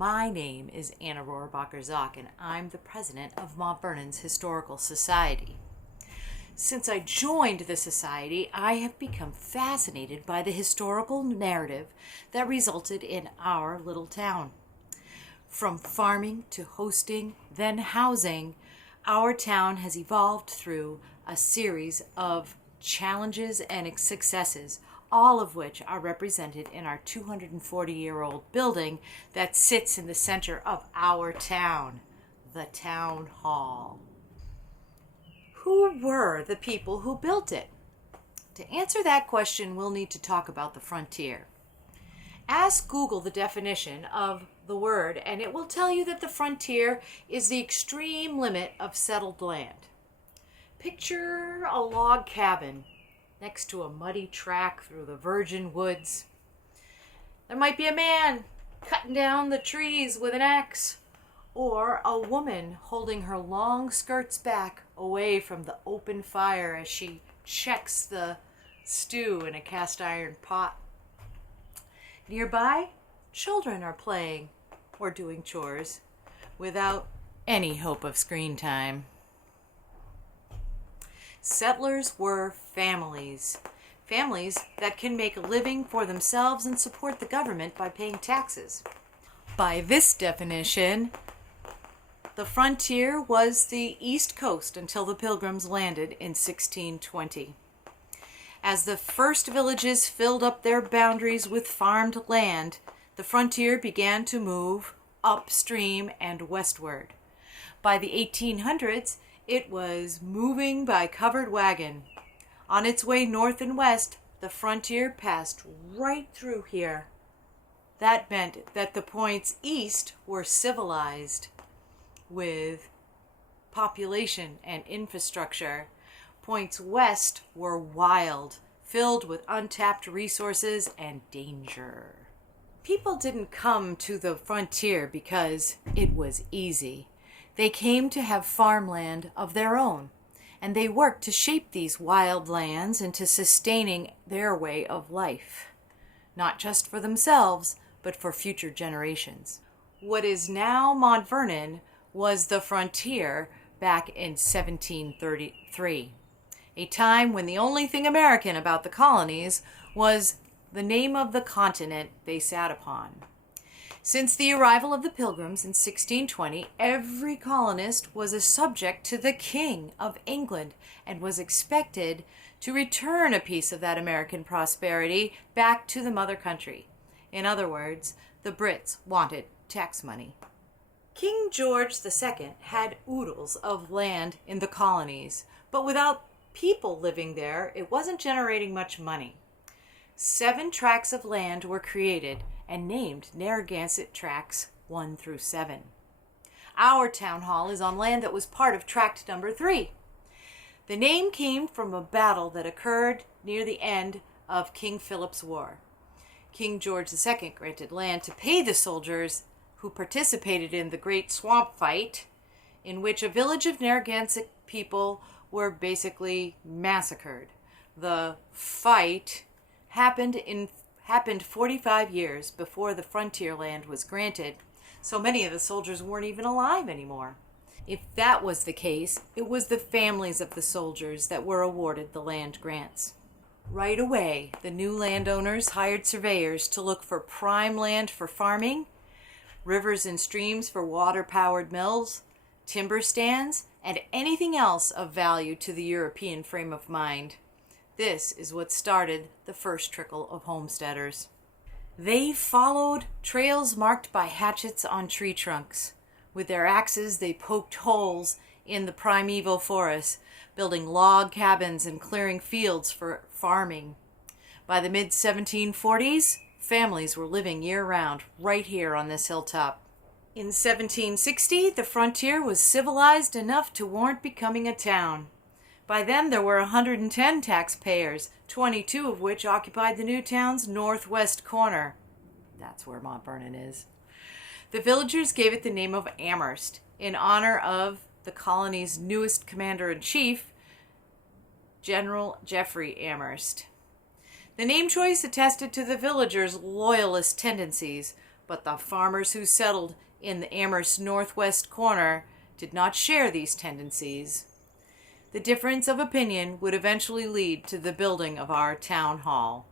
My name is Anna Rohrabacher-Zock, and I'm the president of Mont Vernon's Historical Society. Since I joined the society, I have become fascinated by the historical narrative that resulted in our little town. From farming to hosting, then housing, our town has evolved through a series of challenges and successes, all of which are represented in our 240-year-old building that sits in the center of our town, the Town Hall. Who were the people who built it? To answer that question, we'll need to talk about the frontier. Ask Google the definition of the word, and it will tell you that the frontier is the extreme limit of settled land. Picture a log cabin next to a muddy track through the virgin woods. There might be a man cutting down the trees with an axe, or a woman holding her long skirts back away from the open fire as she checks the stew in a cast iron pot. Nearby, children are playing or doing chores without any hope of screen time. Settlers were families that can make a living for themselves and support the government by paying taxes. By this definition, the frontier was the East Coast until the Pilgrims landed in 1620. As the first villages filled up their boundaries with farmed land, the frontier began to move upstream and westward. By the 1800s, it was moving by covered wagon. On its way north and west, the frontier passed right through here. That meant that the points east were civilized, with population and infrastructure. Points west were wild, filled with untapped resources and danger. People didn't come to the frontier because it was easy. They came to have farmland of their own, and they worked to shape these wild lands into sustaining their way of life, not just for themselves, but for future generations. What is now Mont Vernon was the frontier back in 1733, a time when the only thing American about the colonies was the name of the continent they sat upon. Since the arrival of the Pilgrims in 1620, every colonist was a subject to the King of England and was expected to return a piece of that American prosperity back to the mother country. In other words, the Brits wanted tax money. King George II had oodles of land in the colonies, but without people living there, it wasn't generating much money. 7 tracts of land were created and named Narragansett Tracts 1 through 7. Our town hall is on land that was part of tract number 3. The name came from a battle that occurred near the end of King Philip's War. King George II granted land to pay the soldiers who participated in the Great Swamp Fight, in which a village of Narragansett people were basically massacred. The fight happened 45 years before the frontier land was granted, so many of the soldiers weren't even alive anymore. If that was the case, it was the families of the soldiers that were awarded the land grants. Right away, the new landowners hired surveyors to look for prime land for farming, rivers and streams for water-powered mills, timber stands, and anything else of value to the European frame of mind. This is what started the first trickle of homesteaders. They followed trails marked by hatchets on tree trunks. With their axes, they poked holes in the primeval forest, building log cabins and clearing fields for farming. By the mid-1740s, families were living year-round right here on this hilltop. In 1760, the frontier was civilized enough to warrant becoming a town. By then, there were 110 taxpayers, 22 of which occupied the new town's northwest corner. That's where Mont Vernon is. The villagers gave it the name of Amherst, in honor of the colony's newest commander-in-chief, General Jeffrey Amherst. The name choice attested to the villagers' loyalist tendencies, But the farmers who settled in the Amherst northwest corner did not share these tendencies. The difference of opinion would eventually lead to the building of our town hall.